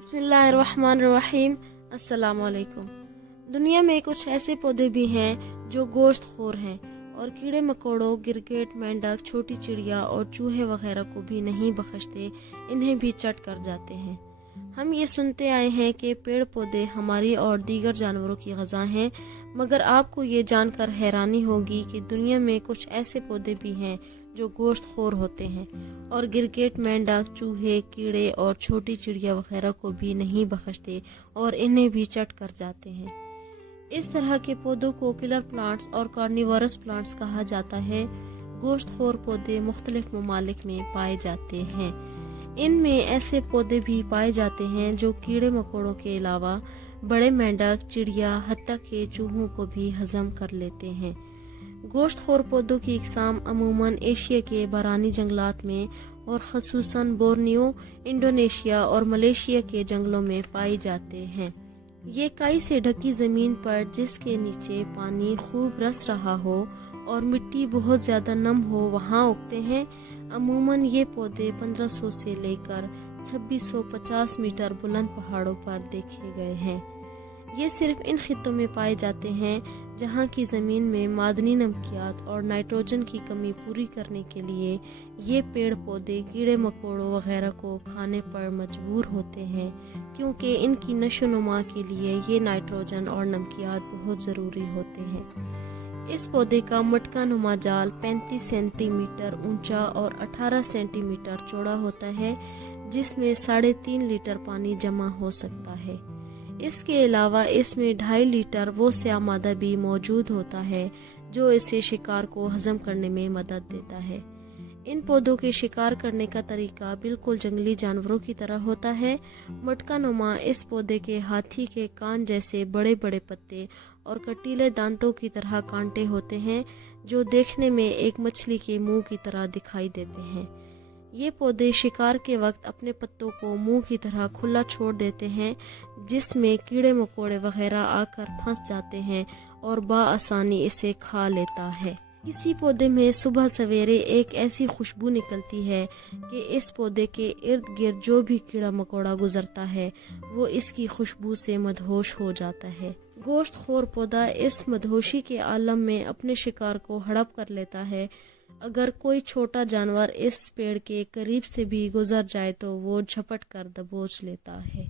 बिस्मिल्लाहिर्रहमानिर्रहीम। अस्सलाम वालेकुम। दुनिया में कुछ ऐसे पौधे भी हैं जो गोश्त खोर हैं और कीड़े मकोड़ों, गिरगिट, मेंढक, छोटी चिड़िया और चूहे वगैरह को भी नहीं बख्शते, इन्हें भी चट कर जाते हैं। हम ये सुनते आए हैं कि पेड़ पौधे हमारी और दीगर जानवरों की ग़िज़ा हैं, मगर आपको ये जानकर हैरानी होगी कि दुनिया में कुछ ऐसे पौधे भी हैं जो गोश्त खोर होते हैं और गिरगिट, मेंढक, चूहे, कीड़े और छोटी चिड़िया वगैरह को भी नहीं बख्शते और इन्हें भी चट कर जाते हैं। इस तरह के पौधों को किलर प्लांट्स और कार्निवोरस प्लांट्स कहा जाता है। गोश्त खोर पौधे मुख्तलिफ ममालिक में पाए जाते हैं। इनमें ऐसे पौधे भी पाए जाते हैं जो कीड़े मकोड़ों के अलावा बड़े मेंढक, चिड़िया, हत्ता के चूहों को भी हजम कर लेते हैं। गोश्तखोर पौधों की इकसाम अमूमन एशिया के बरानी जंगलात में और खसूसन बोर्नियो, इंडोनेशिया और मलेशिया के जंगलों में पाई जाते हैं। ये काई से ढकी जमीन पर जिसके नीचे पानी खूब रस रहा हो और मिट्टी बहुत ज्यादा नम हो वहाँ उगते हैं। अमूमन ये पौधे 1500 से लेकर 2650 मीटर बुलंद पहाड़ों पर देखे गए हैं। ये सिर्फ इन खित्तों में पाए जाते हैं जहाँ की ज़मीन में मादनी नमकियात और नाइट्रोजन की कमी पूरी करने के लिए ये पेड़ पौधे कीड़े मकोड़ों वगैरह को खाने पर मजबूर होते हैं, क्योंकि इनकी नशोनुमा के लिए ये नाइट्रोजन और नमकियात बहुत ज़रूरी होते हैं। इस पौधे का मटका नुमा जाल 35 सेंटीमीटर ऊंचा और 18 सेंटीमीटर चौड़ा होता है, जिसमें 3.5 लीटर पानी जमा हो सकता है। इसके अलावा इसमें 2.5 लीटर वो स्याह मादा भी मौजूद होता है जो इसे शिकार को हजम करने में मदद देता है। इन पौधों के शिकार करने का तरीका बिल्कुल जंगली जानवरों की तरह होता है। मटका नुमा इस पौधे के हाथी के कान जैसे बड़े बड़े पत्ते और कटीले दांतों की तरह कांटे होते हैं जो देखने में एक मछली के मुंह की तरह दिखाई देते हैं। ये पौधे शिकार के वक्त अपने पत्तों को मुंह की तरह खुला छोड़ देते हैं, जिसमें कीड़े मकोड़े वगैरह आकर फंस जाते हैं और बआसानी इसे खा लेता है। किसी पौधे में सुबह सवेरे एक ऐसी खुशबू निकलती है कि इस पौधे के इर्द गिर्द जो भी कीड़ा मकोड़ा गुजरता है वो इसकी खुशबू से मदहोश हो जाता है। गोश्त खोर पौधा इस मदहोशी के आलम में अपने शिकार को हड़प कर लेता है। अगर कोई छोटा जानवर इस पेड़ के करीब से भी गुजर जाए तो वो झपट कर दबोच लेता है।